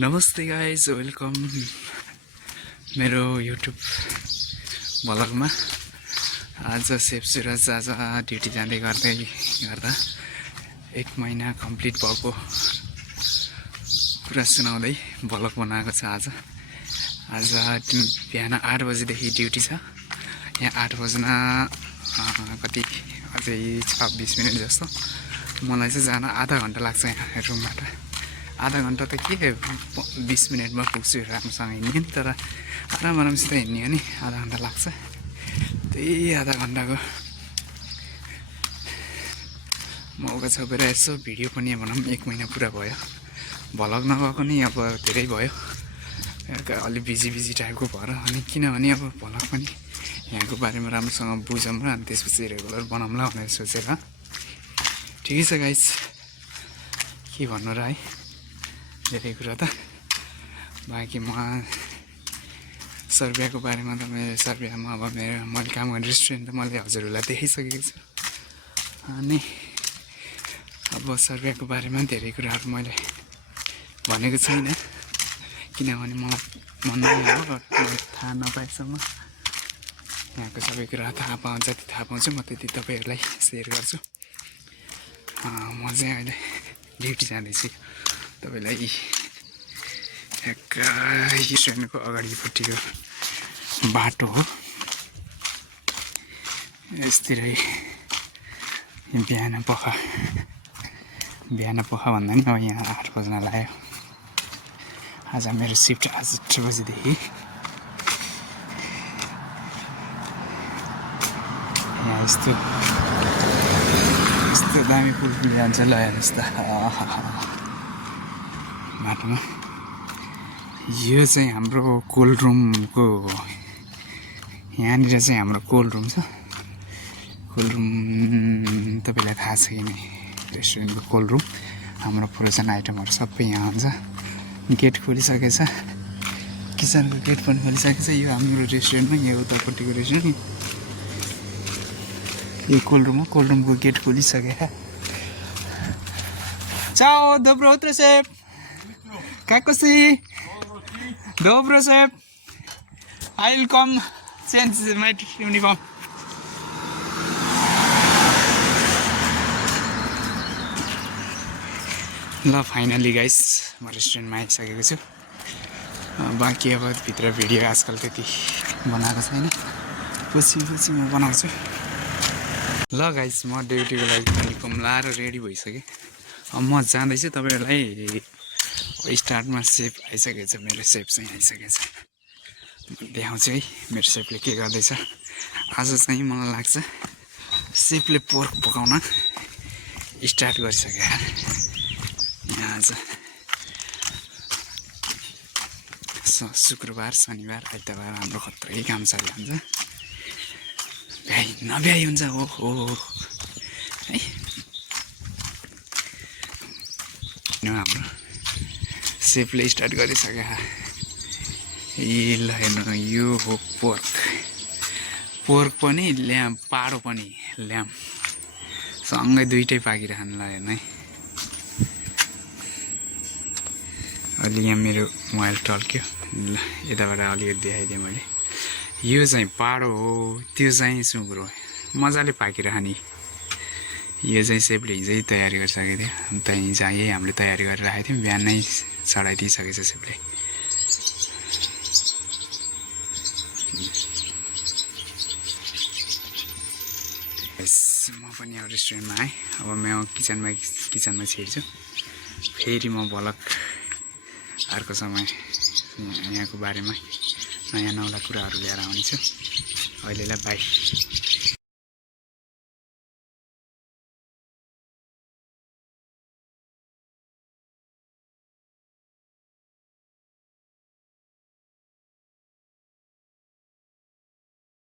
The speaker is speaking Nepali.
नमस्ते गाइज, वेलकम मेरो युट्युब भ्लगमा। आज सेफ सुरज आज ड्युटी जाँदै गर्दा 1 महिना कम्प्लिट भएको कुरा सुनाउँदै भ्लग बनाएको छ। आज बिहान 8 बजेदेखि ड्युटी छ। यहाँ 8 बज्न कति अझै 26 मिनट जस्तो। मलाई चाहिँ जान आधा घन्टा लाग्छ यहाँ रुमबाट। आधा घन्टा त के 20 मिनटमा पुग्छु राम्रोसँग हिँड्ने नि, तर आरामसित हिँड्ने हो नि आधा घन्टा लाग्छ। त्यही आधा घन्टाको मौका छोपेर यसो भिडियो पनि भनौँ 1 महिना पुरा भयो। भ्लग नगएको नि अब धेरै भयो, अलि बिजी टाइपको भएर। अनि किनभने अब भ्लग पनि यहाँको बारेमा राम्रोसँग बुझौँ र अनि त्यसपछि रेगुलर बनाउँला भनेर सोचेर। ठिकै छ गाइस, के भन्नु र है, धेरै कुरा त। बाँकी म सर्बियाको बारेमा त सर्बियामा अब मैले काम गर्ने रेस्टुरेन्ट त मैले हजुरहरूलाई देखाइसकेको छु। अनि अब सर्बियाको बारेमा धेरै कुराहरू मैले भनेको छैन, किनभने मलाई मन अब मैले थाहा नपाएसम्म यहाँको सबै कुरा जति थाहा पाउँछु म त्यति तपाईँहरूलाई सेयर गर्छु। म चाहिँ अहिले ड्युटी जाँदैछु। तपाईँलाई रेस्टुरेन्टको अगाडिपट्टिको बाटो हो। यस्तै बिहान पख भन्दा नि अब यहाँ 8 बज्न लाग्यो। आज मेरो सिफ्ट 8 बजीदेखि। यहाँ यस्तो दामी पुल जान्छ ल, हेर्नुहोस् त बाटोमा। यो चाहिँ हाम्रो कोल्ड रुमको, यहाँनिर चाहिँ हाम्रो कोल्ड रुम छ। कोल्ड रुम तपाईँलाई थाहा छ कि नि, रेस्टुरेन्टको कोल्ड रुम। हाम्रो फ्रोजन आइटमहरू सबै यहाँ हुन्छ। गेट खोलिसकेछ, किचनको गेट पनि खोलिसकेछ। यो हाम्रो रेस्टुरेन्टमा, यो उतापट्टिको रेस्टुरेन्ट, यो कोल्ड रुम हो। कोल्ड रुमको get खोलिसकेछ। Ciao, dobro utro szép! Kako si? Dobro szép! I will come change my uniform. ल फाइनली गाइस, म रेस्टुरेन्टमा आइसकेको छु। बाँकी अब भित्र भिडियो आजकल त्यति बनाएको छैन, पछि म बनाउँछु। ल गाइस, म ड्युटीको लागि युनिफर्म लाएर रेडी भइसकेँ। अब म जाँदैछु। तपाईँहरूलाई स्टार्टमा सेफ आइसकेको छ, मेरो सेफ चाहिँ आइसकेको छ। देखाउँछु है मेरो सेफले के गर्दैछ। आज चाहिँ मलाई लाग्छ सेफले पोर्क पकाउन स्टार्ट गरिसक्यो। यहाँ आज शुक्रबार, शनिबार, आइतबार हाम्रो खत्रै काम चलिरहन्छ। नभ्याइ हुन्छ हो है। हाम्रो सेफले स्टार्ट गरिसक्यो। ल हेर्नु, यो हो पोर्क पनि ल्याम, पाडो पनि ल्याम सँगै दुइटै पाकिरहनु। ल हेर्नु है, अलि यहाँ मेरो मोबाइल टल्क्यो। ल यताबाट अलिकति देखाइदिएँ मैले। यो चाहिँ पाडो हो, त्यो चाहिँ सुँगुर हो। मजाले पाकिरहने। यो चाहिँ सेफले हिजै तयारी गरिसकेको थियो। अन्त हिजो यही हामीले तयारी गरेर राखेको थियौँ। बिहानै चढाइदिइसकेछ सेफले। म पनि अब रेस्टुरेन्टमा आएँ। अब म किचनमा छिर्छु। फेरि म भ्लग अर्को समय यहाँको बारेमा नयाँ नौला कुराहरू लिएर आउँछु। अहिलेलाई बाई।